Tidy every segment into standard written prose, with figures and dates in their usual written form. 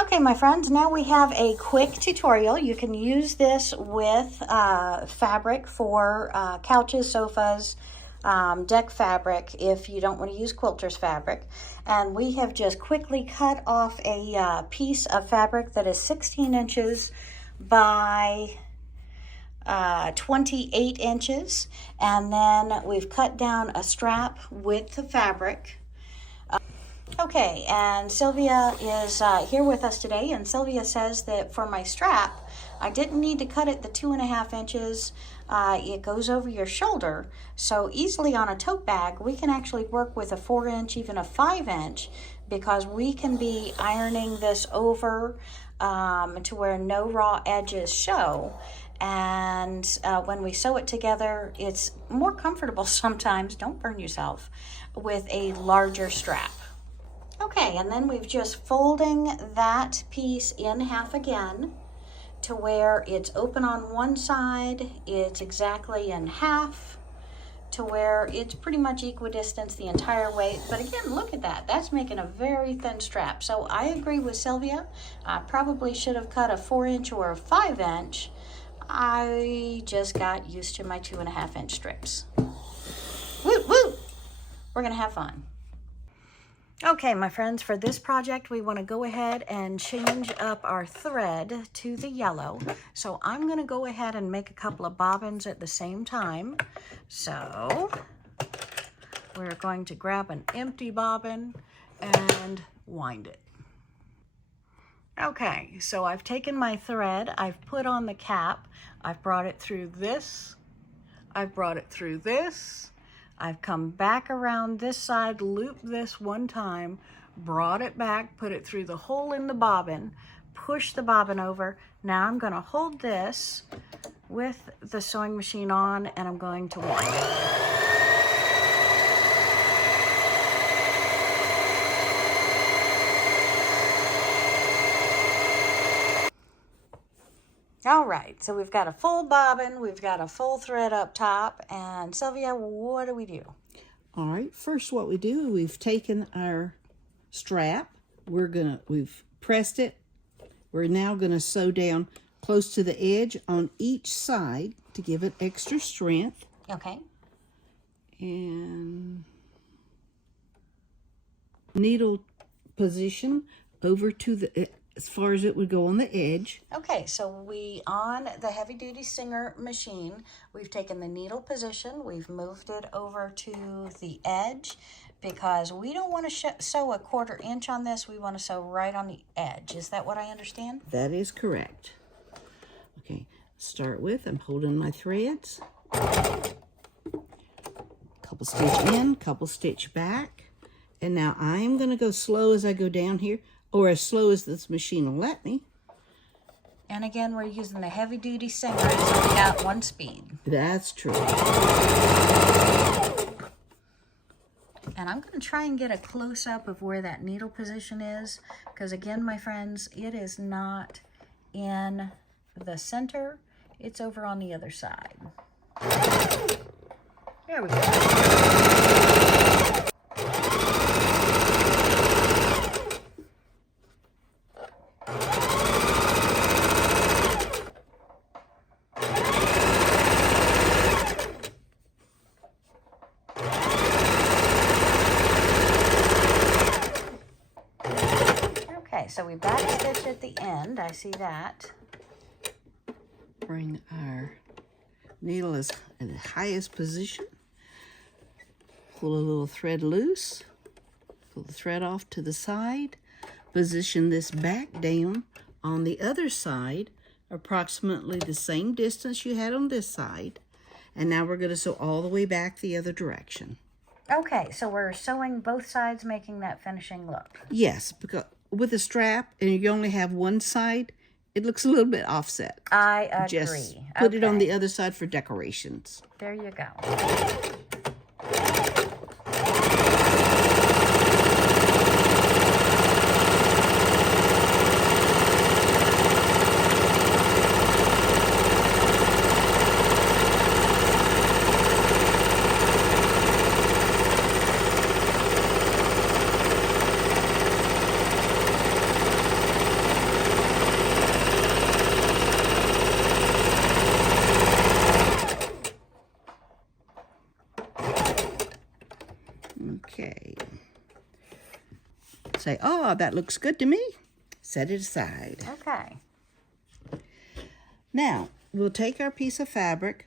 Okay, my friends, now we have a quick tutorial. You can use this with fabric for couches, sofas, deck fabric if you don't want to use quilter's fabric. And we have just quickly cut off a piece of fabric that is 16 inches by 28 inches. And then we've cut down a strap with the fabric. Okay, and Sylvia is here with us today, and Sylvia says that for my strap, I didn't need to cut it the 2.5 inches. It goes over your shoulder, so easily on a tote bag, we can actually work with a 4-inch, even a 5-inch, because we can be ironing this over to where no raw edges show. And when we sew it together, it's more comfortable sometimes, don't burn yourself, with a larger strap. Okay, and then we've just folding that piece in half again to where it's open on one side, it's exactly in half, to where it's pretty much equidistant the entire way. But again, look at that. That's making a very thin strap. So I agree with Sylvia. I probably should have cut a 4-inch or a 5-inch. I just got used to my 2.5-inch strips. Woo, woo! We're gonna have fun. Okay, my friends, for this project, we want to go ahead and change up our thread to the yellow. So I'm going to go ahead and make a couple of bobbins at the same time. So we're going to grab an empty bobbin and wind it. Okay, so I've taken my thread, I've put on the cap, I've brought it through this, I've brought it through this, I've come back around this side, looped this one time, brought it back, put it through the hole in the bobbin, push the bobbin over. Now I'm going to hold this with the sewing machine on and I'm going to wind it. All right, so we've got a full bobbin, we've got a full thread up top, and Sylvia, what do we do? All right, first what we do, we've taken our strap, we've pressed it, we're now gonna sew down close to the edge on each side to give it extra strength. Okay. And needle position over to the as far as it would go on the edge. Okay, so we, on the heavy duty Singer machine, we've taken the needle position, we've moved it over to the edge because we don't want to sew a 1/4 inch on this, we want to sew right on the edge. Is that what I understand? That is correct. Okay, start with, I'm holding my threads. Couple stitch in, couple stitch back. And now I'm going to go slow as I go down here, or as slow as this machine will let me. And again, we're using the heavy duty Singer, so we got one speed. That's true. And I'm going to try and get a close-up of where that needle position is, because again, my friends, it is not in the center, it's over on the other side. There we go. So we back stitch at the end, I see that. Bring our needle as in the highest position. Pull a little thread loose. Pull the thread off to the side. Position this back down on the other side, approximately the same distance you had on this side. And now we're going to sew all the way back the other direction. Okay, so we're sewing both sides, making that finishing look. Yes, because with a strap and you only have one side, it looks a little bit offset. I agree. Just put it on the other side for decorations. There you go. say, oh, that looks good to me. Set it aside. Okay. Now, we'll take our piece of fabric.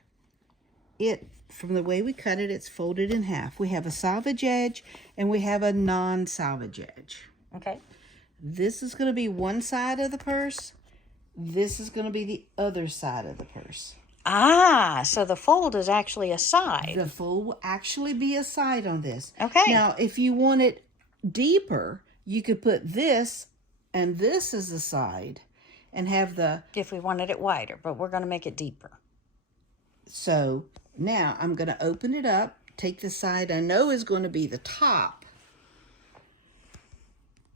From the way we cut it, it's folded in half. We have a salvage edge and we have a non-salvage edge. Okay. This is going to be one side of the purse. This is going to be the other side of the purse. Ah, so the fold is actually a side. The fold will actually be a side on this. Okay. Now, if you want it deeper, you could put this and this as a side and have the... If we wanted it wider, but we're going to make it deeper. So now I'm going to open it up, take the side I know is going to be the top,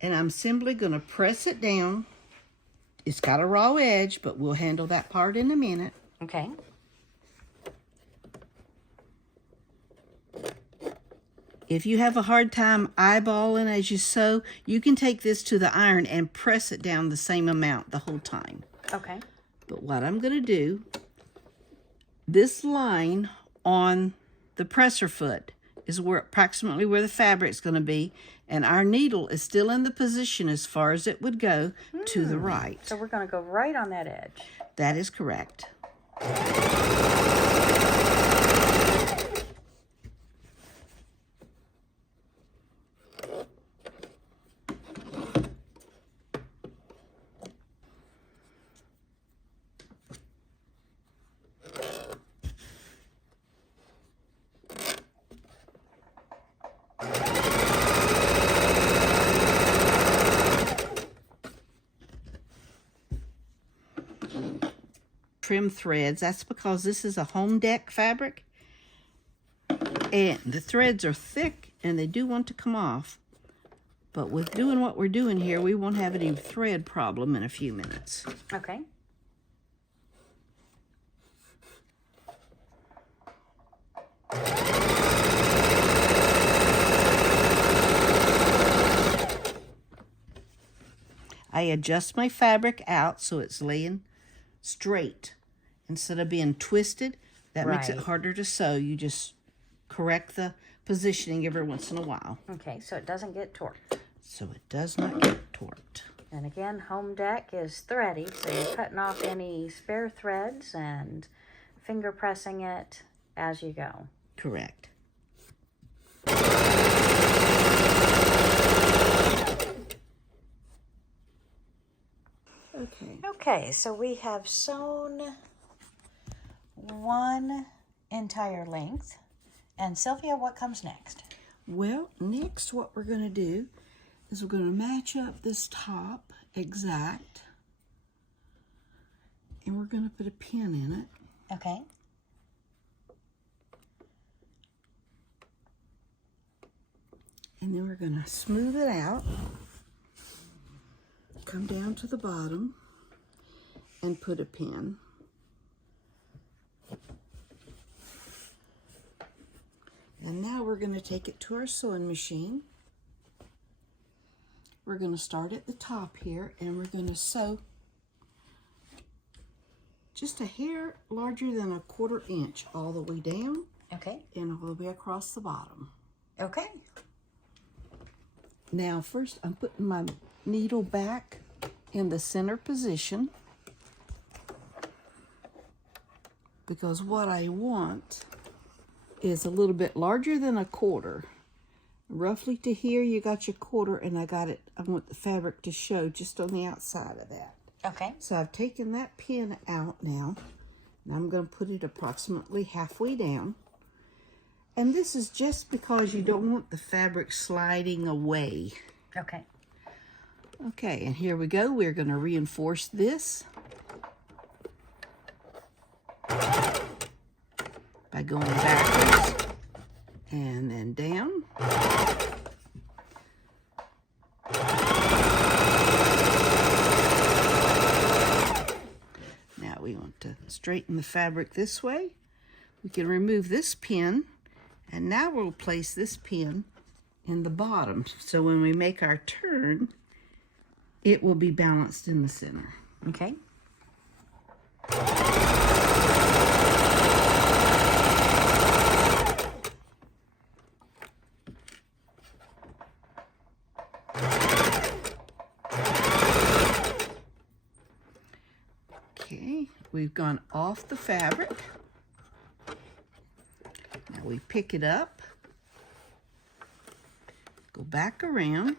and I'm simply going to press it down. It's got a raw edge, but we'll handle that part in a minute. Okay. If you have a hard time eyeballing as you sew, you can take this to the iron and press it down the same amount the whole time. Okay. But what I'm going to do, this line on the presser foot is approximately where the fabric's going to be, and our needle is still in the position as far as it would go to the right. So we're going to go right on that edge. That is correct. Trim threads. That's because this is a home deck fabric and the threads are thick and they do want to come off, but with doing what we're doing here, we won't have any thread problem in a few minutes. Okay. I adjust my fabric out so it's laying straight instead of being twisted. That makes it Right. harder to sew. You just correct the positioning every once in a while Okay, so it doesn't get torqued. so it does not get torqued. And again, home deck is thready, so you're cutting off any spare threads and finger pressing it as you go. Correct. Okay. Okay, so we have sewn one entire length. And Sylvia, what comes next? Well, next what we're going to do is we're going to match up this top exact, and we're going to put a pin in it. Okay. And then we're going to smooth it out, come down to the bottom, and put a pin. And now we're going to take it to our sewing machine. We're going to start at the top here, and we're going to sew just a hair larger than a 1/4 inch all the way down Okay. and all the way across the bottom. Okay. Now first I'm putting my needle back in the center position because what I want is a little bit larger than a 1/4. Roughly to here you got your 1/4, and I want the fabric to show just on the outside of that. Okay. So I've taken that pin out now, and I'm going to put it approximately halfway down. And this is just because you don't want the fabric sliding away. Okay. Okay, and here we go. We're going to reinforce this by going backwards and then down. Now we want to straighten the fabric this way. We can remove this pin, and now we'll place this pin in the bottom. So when we make our turn, it will be balanced in the center. Okay. Okay, we've gone off the fabric. Now we pick it up, go back around,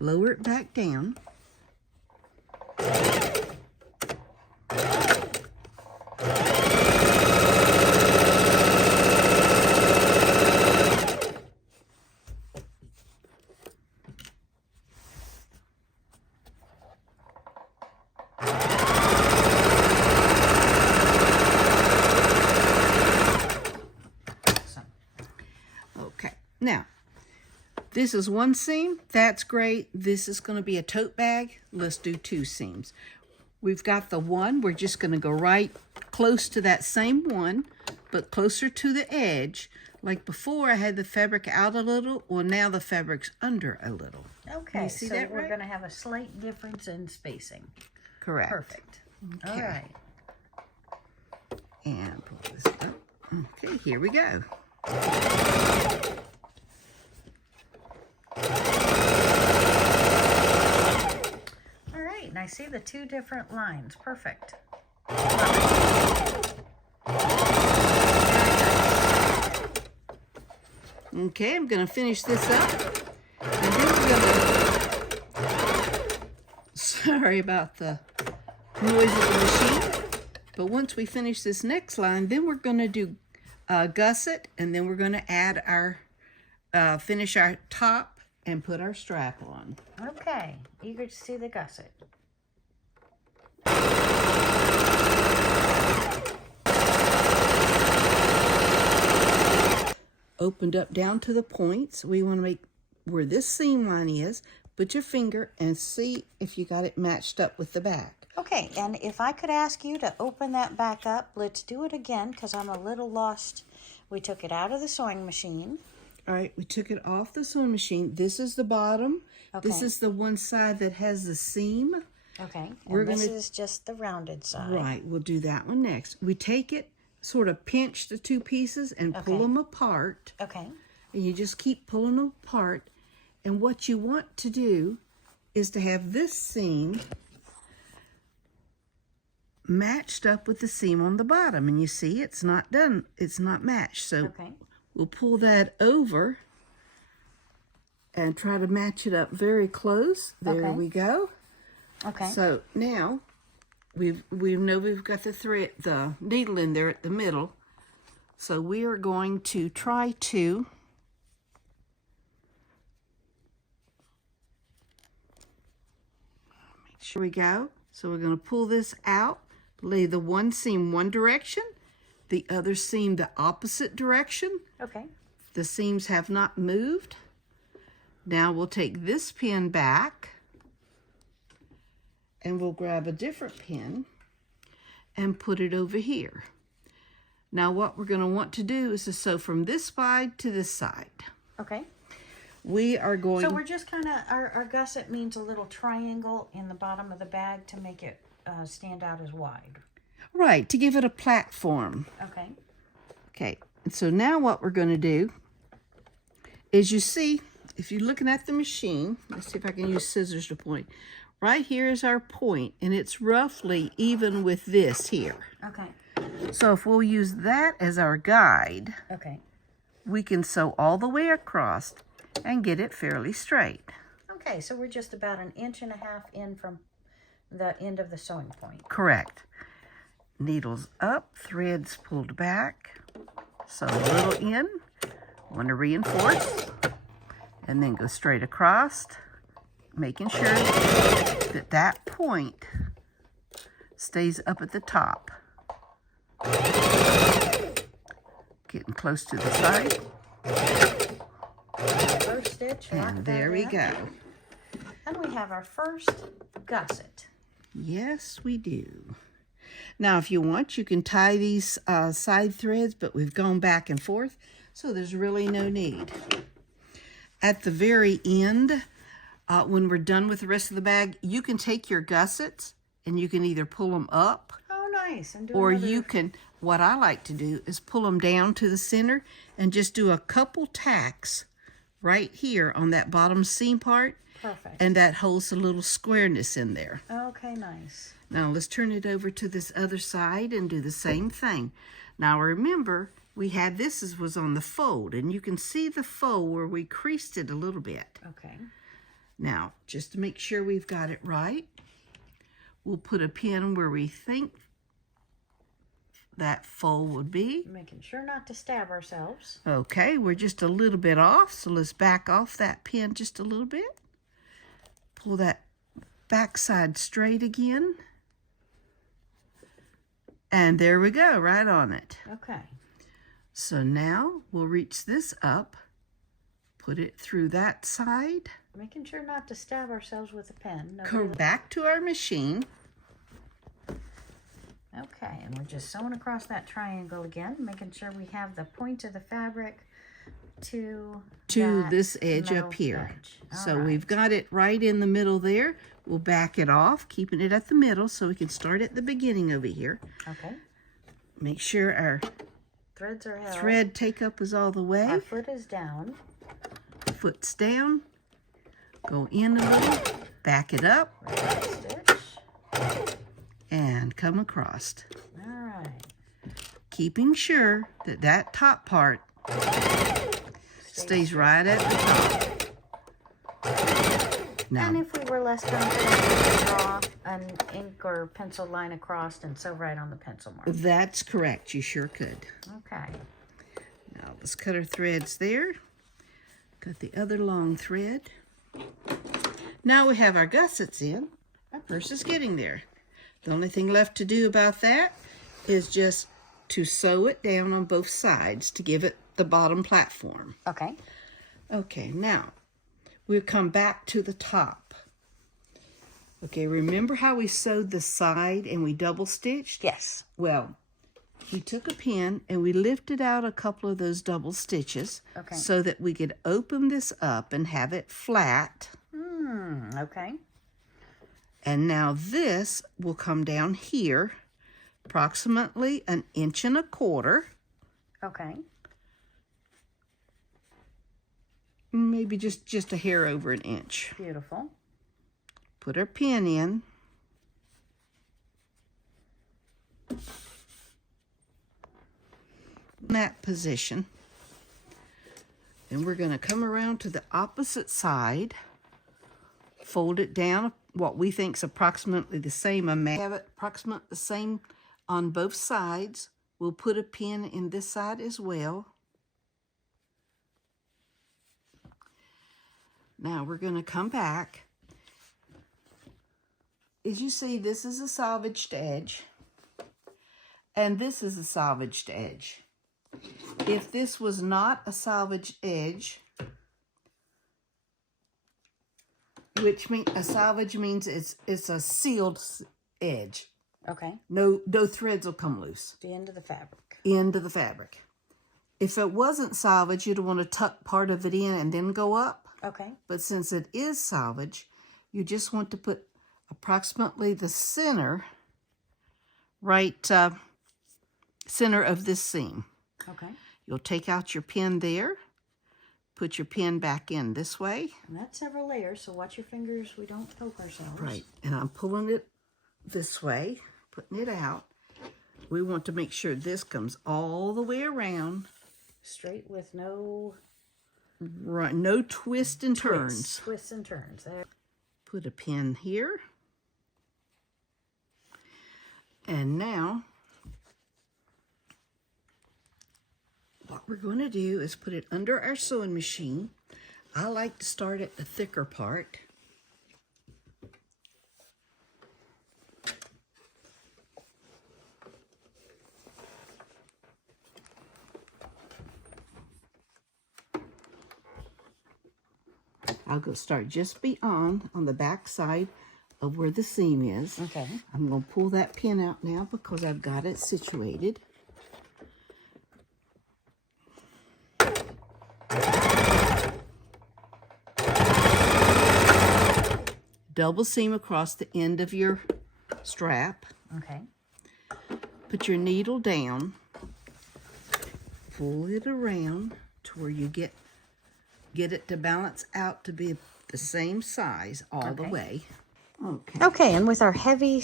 lower it back down. Okay, now this is one seam. That's great. This is going to be a tote bag. Let's do 2 seams. We've got the one. We're just going to go right close to that same one, but closer to the edge. Like before, I had the fabric out a little. Well, now the fabric's under a little. Okay, see so that we're right? going to have a slight difference in spacing. Correct. Perfect. Okay. All right. And pull this up. Okay, here we go. All right, and I see the 2 different lines. Perfect. Okay, I'm going to finish this up. And then we're going to... Sorry about the noise of the machine. But once we finish this next line, then we're going to do gusset, and then we're going to add our, finish our top and put our strap on. Okay, eager to see the gusset. Opened up down to the points. We want to make where this seam line is, put your finger and see if you got it matched up with the back. Okay, and if I could ask you to open that back up, let's do it again because I'm a little lost. We took it out of the sewing machine. All right, we took it off the sewing machine. This is the bottom. Okay. This is the one side that has the seam. Okay, We're and this gonna- is just the rounded side. Right, we'll do that one next. We take it, sort of pinch the 2 pieces and pull Okay. them apart. Okay, And you just keep pulling them apart. And what you want to do is to have this seam matched up with the seam on the bottom. And you see it's not done, it's not matched. So okay, we'll pull that over and try to match it up very close. There Okay. we go. okay. So now we know we've got the thread, the needle in there at the middle. So we are going to try to make sure we go. So we're going to pull this out, lay the one seam one direction, the other seam the opposite direction. Okay, The seams have not moved. Now we'll take this pin back and we'll grab a different pin and put it over here. Now what we're going to want to do is to sew from this side to this side. okay. We are going... So we're just kind of, our gusset means a little triangle in the bottom of the bag to make it stand out as wide. Right, to give it a platform. Okay, Okay, and so now what we're going to do is, you see, if you're looking at the machine, let's see if I can use scissors to point. Right here is our point, and it's roughly even with this here. okay, So if we'll use that as our guide, okay. we can sew all the way across and get it fairly straight. Okay, so we're just about 1.5 inches in from the end of the sewing point. Correct. Needles up, threads pulled back, sew a little in, want to reinforce, and then go straight across, making sure that that point stays up at the top. Getting close to the side. First stitch, lock And that there we in. go. And we have our first gusset. Yes, we do. Now, if you want, you can tie these side threads, but we've gone back and forth, so there's really no need. At the very end, when we're done with the rest of the bag, you can take your gussets and you can either pull them up, Oh, nice. And do or another- you can, what I like to do is pull them down to the center and just do a couple tacks right here on that bottom seam part, Perfect. And that holds a little squareness in there. Okay, nice. Now let's turn it over to this other side and do the same thing. Now remember, we had this was on the fold, and you can see the fold where we creased it a little bit. Okay. Now, just to make sure we've got it right, we'll put a pin where we think that fold would be. Making sure not to stab ourselves. Okay, we're just a little bit off, so let's back off that pin just a little bit. Pull that back side straight again. And there we go, right on it. Okay. So now we'll reach this up, put it through that side. Making sure not to stab ourselves with a pen. No, Go back to our machine. okay, and we're just sewing across that triangle again, making sure we have the point of the fabric to this edge metal up here. edge. All So right. we've got it right in the middle there. We'll back it off, keeping it at the middle so we can start at the beginning over here. Okay. Make sure our Threads are held. thread take up is all the way. Our foot is down. Foot's down. Go in a little, back it up, Right stitch. and come across. All right. Keeping sure that that top part stays right at the top. And Now, if we were less confident, we could draw an ink or pencil line across and sew right on the pencil mark. that's correct. You sure could. Okay. Now, let's cut our threads there. Cut the other long thread. Now we have our gussets in. Our purse is getting there. The only thing left to do about that is just to sew it down on both sides to give it the bottom platform. Okay. Okay, now we'll come back to the top. Okay, remember how we sewed the side and we double stitched? Yes. Well, we took a pin and we lifted out a couple of those double stitches Okay. so that we could open this up and have it flat. Okay. And now this will come down here, approximately 1.25 inches. Okay. Maybe just a hair over 1 inch. Beautiful. Put our pin in. In that position. Then we're going to come around to the opposite side. Fold it down what we think is approximately the same amount. Have it approximately the same on both sides. We'll put a pin in this side as well. Now we're going to come back. As you see, this is a salvaged edge, and this is a salvaged edge. If this was not a salvaged edge, which means a salvage means it's a sealed edge. Okay. No threads will come loose. The end of the fabric. Into the fabric. If it wasn't salvage, you'd want to tuck part of it in and then go up. Okay. But since it is salvage, you just want to put approximately the center, center of this seam. Okay. You'll take out your pin there, put your pin back in this way. And that's several layers, so watch your fingers. We don't poke ourselves. Right, and I'm pulling it this way, putting it out. We want to make sure this comes all the way around. Straight with no Right, no twists and turns. twists and turns. There. Put a pin here. And now, what we're going to do is put it under our sewing machine. I like to start at the thicker part. I'll go start just beyond on the back side of where the seam is. Okay. I'm going to pull that pin out now because I've got it situated. Double seam across the end of your strap. Okay. Put your needle down. Pull it around to where you get it to balance out to be the same size all the way. Okay. Okay, and with our heavy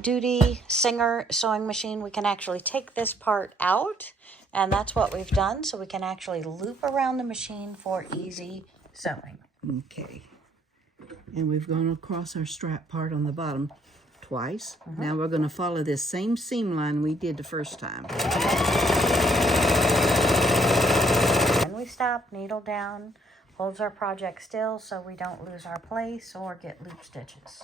duty Singer sewing machine, we can actually take this part out, and that's what we've done, so we can actually loop around the machine for easy sewing. Okay. And we've gone across our strap part on the bottom twice. Now we're going to follow this same seam line we did the first time. When we stop, needle down, holds our project still so we don't lose our place or get loop stitches.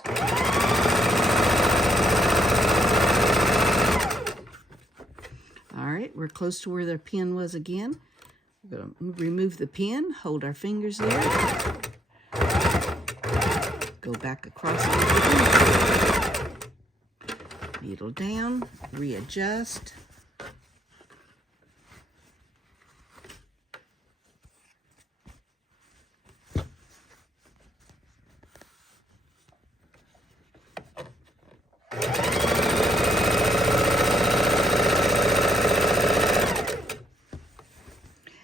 All right, we're close to where the pin was again. We're going to remove the pin, hold our fingers there, go back across the needle down, readjust.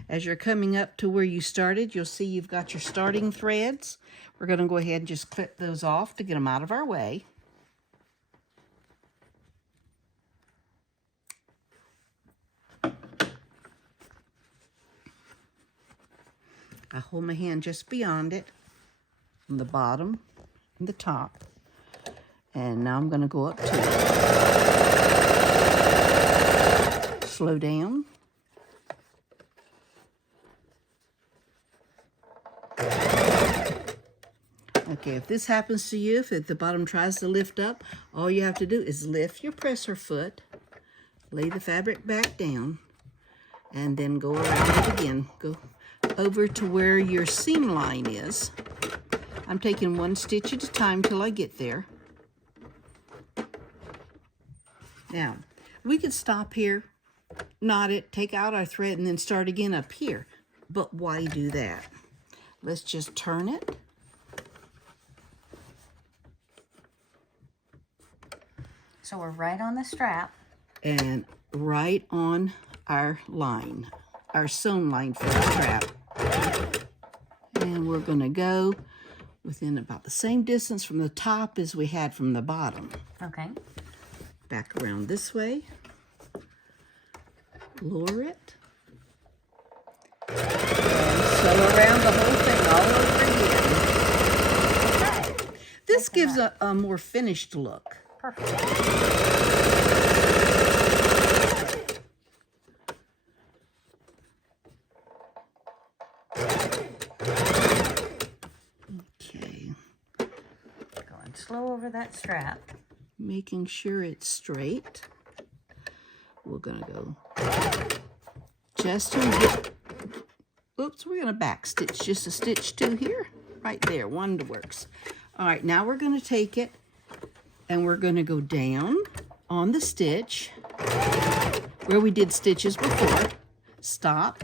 As you're coming up to where you started, you'll see you've got your starting threads. We're going to go ahead and just clip those off to get them out of our way. I hold my hand just beyond it, on the bottom and the top. And now I'm going to go up to it. Slow down. Okay, if this happens to you, if the bottom tries to lift up, all you have to do is lift your presser foot, lay the fabric back down, and then go around it again. Go over to where your seam line is. I'm taking one stitch at a time till I get there. Now, we could stop here, knot it, take out our thread, and then start again up here. But why do that? Let's just turn it. So we're right on the strap. And right on our line, our sewn line for the strap. And we're going to go within about the same distance from the top as we had from the bottom. Okay. Back around this way. Lower it. And sew around the whole thing all over again. Okay. This gives a more finished look. Perfect. Okay. Going slow over that strap. Making sure it's straight. We're going to go just to get, oops, we're going to back stitch just a stitch two here. Right there, one works. All right, now we're going to take it and we're going to go down on the stitch where we did stitches before. Stop.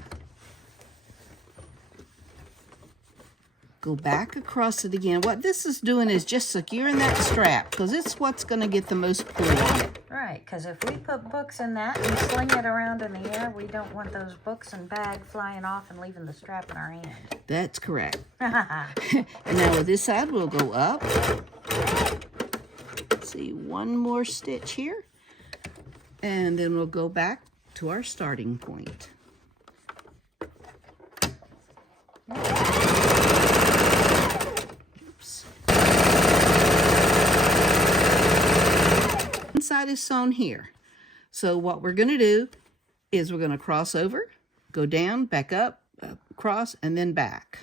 Go back across it again. What this is doing is just securing that strap because it's what's going to get the most pull on it. Right, because if we put books in that and sling it around in the air, we don't want those books and bag flying off and leaving the strap in our hand. That's correct. And now with this side, we'll go up. See, one more stitch here. And then we'll go back to our starting point. Oops. Inside is sewn here. So what we're going to do is we're going to cross over, go down, back up, across, and then back.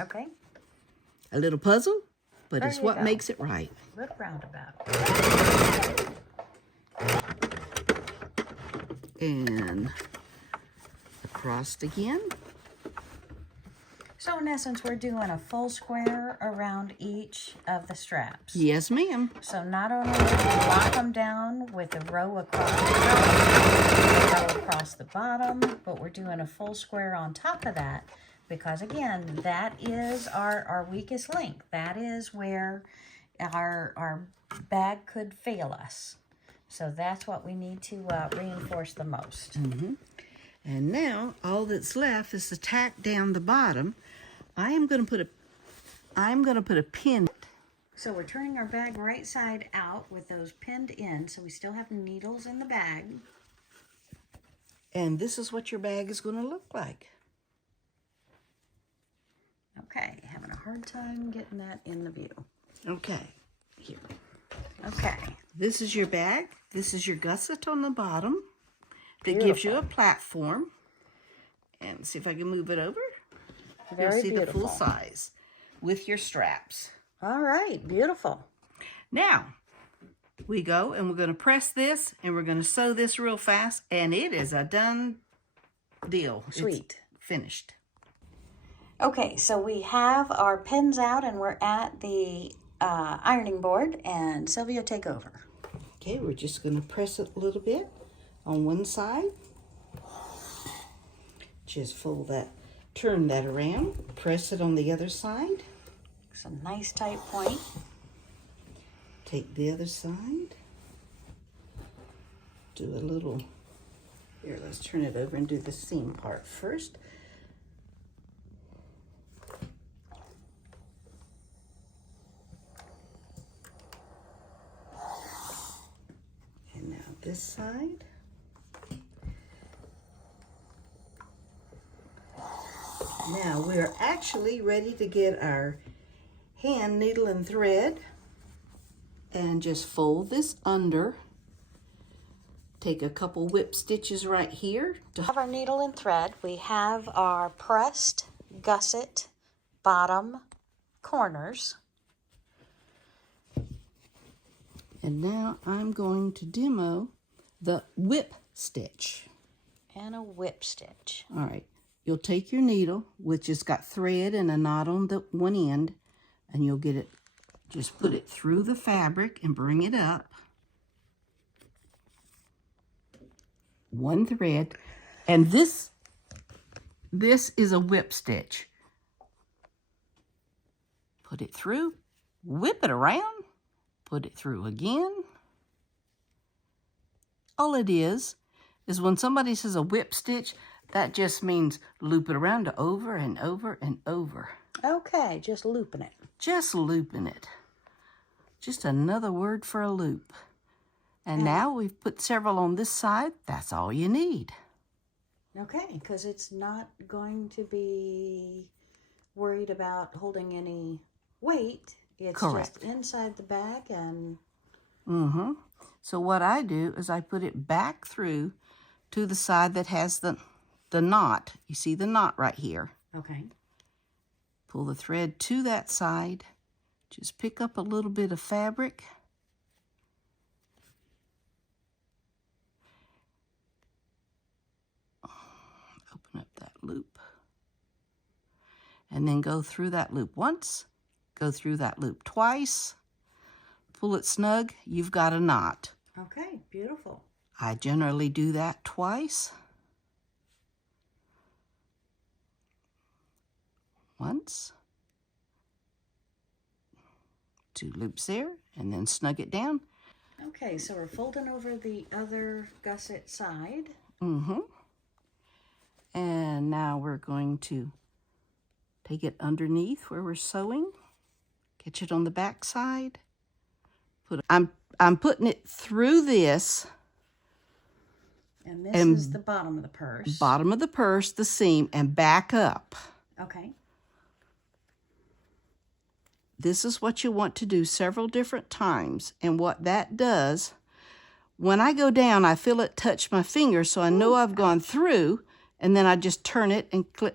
Okay. A little puzzle, but There it's you what go. makes it right. Little roundabout. And across again. So in essence, we're doing a full square around each of the straps. Yes, ma'am. So not only do we lock them down with a row across the top, a row across the bottom, but we're doing a full square on top of that because, again, that is our weakest link. That is where our bag could fail us. So that's what we need to reinforce the most. Mm-hmm. And now all that's left is to tack down the bottom. I am going to put I'm going to put a pin. So we're turning our bag right side out with those pinned in, so we still have needles in the bag. And this is what your bag is going to look like. Okay, having a hard time getting that in the view. Okay, here. Okay. This is your bag. This is your gusset on the bottom that Beautiful. gives you a platform. And see if I can move it over. Very You'll see beautiful. the full size with your straps. All right, beautiful. Now, we go and we're going to press this and we're going to sew this real fast, and it is a done deal. Sweet. It's finished. Okay, so we have our pins out and we're at the ironing board, and Sylvia, take over. Okay, we're just going to press it a little bit on one side. Just fold that, turn that around, press it on the other side. Some nice tight point. Take the other side. Do a little, here, let's turn it over and do the seam part first. And now this side. Now we're actually ready to get our hand needle and thread, and just fold this under. Take a couple whip stitches right here. To have our needle and thread, we have our pressed gusset bottom corners. And now I'm going to demo the whip stitch. And a whip stitch. All right, you'll take your needle, which has got thread and a knot on the one end, and you'll get it, just put it through the fabric and bring it up. One thread, and this is a whip stitch. Put it through, whip it around, put it through again. All it is when somebody says a whip stitch, that just means loop it around over and over and over. Okay, just looping it. Just looping it. Just another word for a loop. And now we've put several on this side. That's all you need. Okay, because it's not going to be worried about holding any weight. It's Correct. just inside the bag and... So what I do is I put it back through to the side that has the knot. You see the knot right here. Okay. Pull the thread to that side. Just pick up a little bit of fabric. Open up that loop. And then go through that loop once. Go through that loop twice. Pull it snug. You've got a knot. Okay, beautiful. I generally do that twice. Once. 2 loops there, and then snug it down. Okay, so we're folding over the other gusset side. And now we're going to take it underneath where we're sewing. Catch it on the back side. I'm putting it through this. And this is the bottom of the purse. Bottom of the purse, the seam, and back up. Okay. This is what you want to do several different times. And what that does, when I go down, I feel it touch my finger, so I know I've gone through, and then I just turn it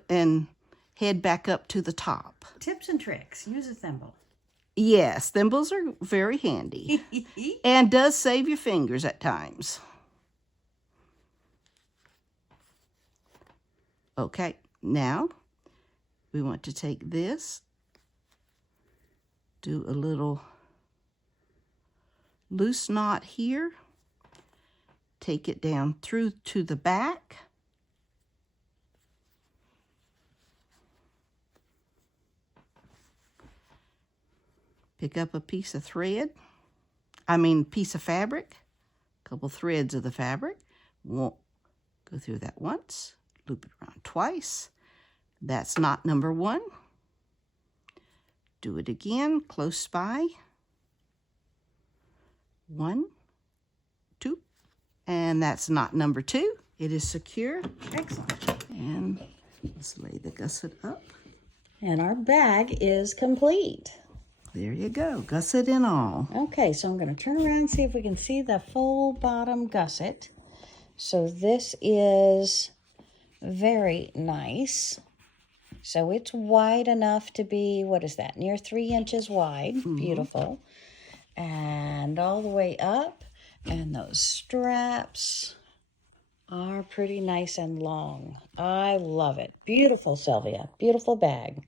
and head back up to the top. Tips and tricks. Use a thimble. Yes, thimbles are very handy and does save your fingers at times. Okay, now we want to take this, do a little loose knot here, take it down through to the back. Pick up a piece of thread, piece of fabric, a couple threads of the fabric. Won't go through that once, loop it around twice. That's knot number 1. Do it again, close by. 1, 2, and that's knot number 2. It is secure. Excellent. And let's lay the gusset up. And our bag is complete. There you go, gusset and all. Okay, so I'm going to turn around and see if we can see the full bottom gusset. So this is very nice. So it's wide enough to be, what is that, near 3 inches wide. Beautiful. And all the way up. And those straps are pretty nice and long. I love it. Beautiful, Sylvia. Beautiful bag.